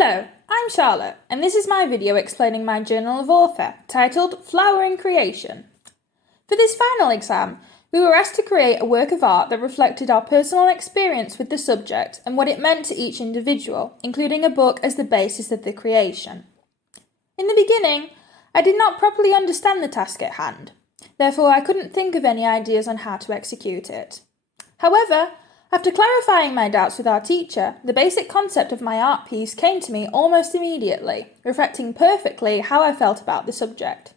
Hello, I'm Charlotte, and this is my video explaining my Journal of Author, titled Flowering Creation. For this final exam, we were asked to create a work of art that reflected our personal experience with the subject and what it meant to each individual, including a book as the basis of the creation. In the beginning, I did not properly understand the task at hand, therefore I couldn't think of any ideas on how to execute it. However, after clarifying my doubts with our teacher, the basic concept of my art piece came to me almost immediately, reflecting perfectly how I felt about the subject.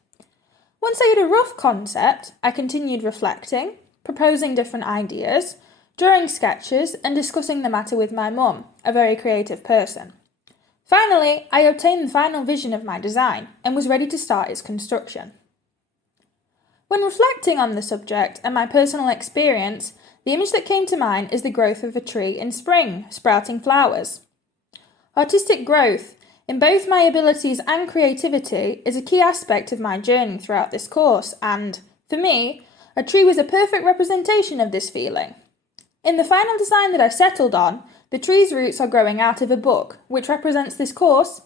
Once I had a rough concept, I continued reflecting, proposing different ideas, drawing sketches and discussing the matter with my mum, a very creative person. Finally, I obtained the final vision of my design and was ready to start its construction. When reflecting on the subject and my personal experience, the image that came to mind is the growth of a tree in spring, sprouting flowers. Artistic growth, in both my abilities and creativity, is a key aspect of my journey throughout this course and, for me, a tree was a perfect representation of this feeling. In the final design that I settled on, the tree's roots are growing out of a book, which represents this course,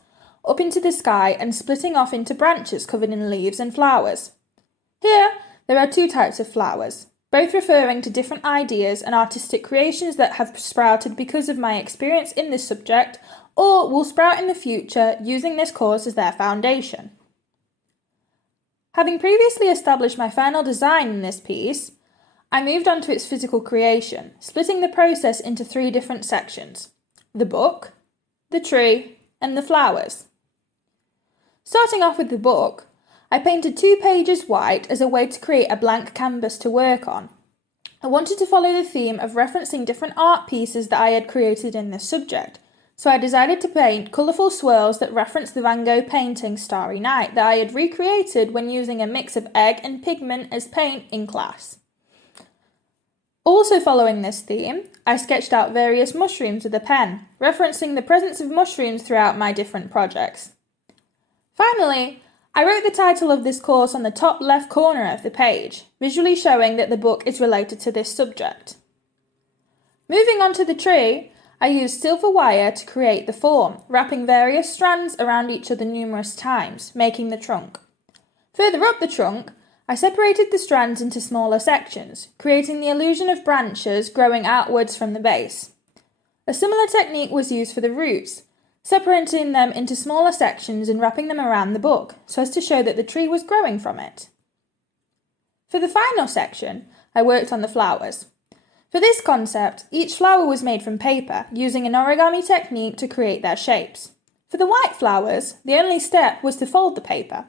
up into the sky and splitting off into branches covered in leaves and flowers. Here, there are two types of flowers, both referring to different ideas and artistic creations that have sprouted because of my experience in this subject or will sprout in the future using this course as their foundation. Having previously established my final design in this piece, I moved on to its physical creation, splitting the process into 3 different sections: the book, the tree, and the flowers. Starting off with the book, I painted 2 pages white as a way to create a blank canvas to work on. I wanted to follow the theme of referencing different art pieces that I had created in this subject, so I decided to paint colourful swirls that reference the Van Gogh painting Starry Night that I had recreated when using a mix of egg and pigment as paint in class. Also following this theme, I sketched out various mushrooms with a pen, referencing the presence of mushrooms throughout my different projects. Finally, I wrote the title of this course on the top left corner of the page, visually showing that the book is related to this subject. Moving on to the tree, I used silver wire to create the form, wrapping various strands around each other numerous times, making the trunk. Further up the trunk, I separated the strands into smaller sections, creating the illusion of branches growing outwards from the base. A similar technique was used for the roots, separating them into smaller sections and wrapping them around the book, so as to show that the tree was growing from it. For the final section, I worked on the flowers. For this concept, each flower was made from paper, using an origami technique to create their shapes. For the white flowers, the only step was to fold the paper.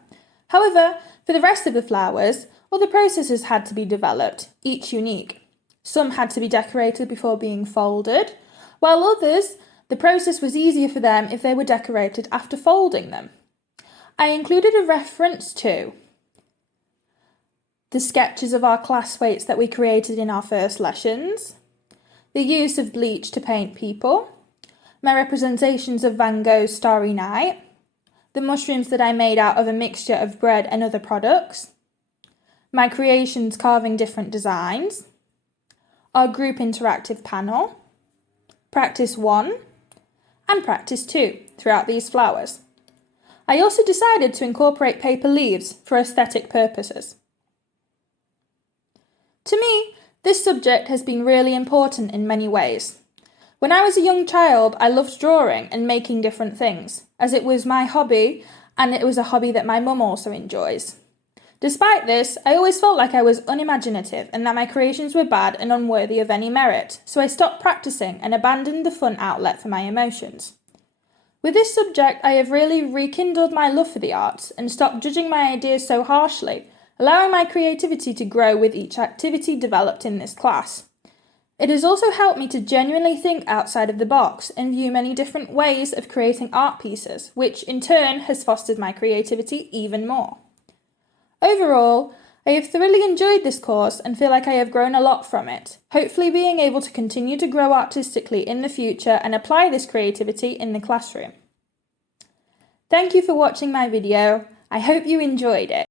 However, for the rest of the flowers, other processes had to be developed, each unique. Some had to be decorated before being folded, while others, the process was easier for them if they were decorated after folding them. I included a reference to the sketches of our classmates that we created in our first lessons, the use of bleach to paint people, my representations of Van Gogh's Starry Night, the mushrooms that I made out of a mixture of bread and other products, my creations carving different designs, our group interactive panel, practice 1, and practice 2 throughout these flowers. I also decided to incorporate paper leaves for aesthetic purposes. To me, this subject has been really important in many ways. When I was a young child, I loved drawing and making different things, as it was my hobby and it was a hobby that my mum also enjoys. Despite this, I always felt like I was unimaginative and that my creations were bad and unworthy of any merit, so I stopped practicing and abandoned the fun outlet for my emotions. With this subject, I have really rekindled my love for the arts and stopped judging my ideas so harshly, allowing my creativity to grow with each activity developed in this class. It has also helped me to genuinely think outside of the box and view many different ways of creating art pieces, which in turn has fostered my creativity even more. Overall, I have thoroughly enjoyed this course and feel like I have grown a lot from it, hopefully being able to continue to grow artistically in the future and apply this creativity in the classroom. Thank you for watching my video. I hope you enjoyed it.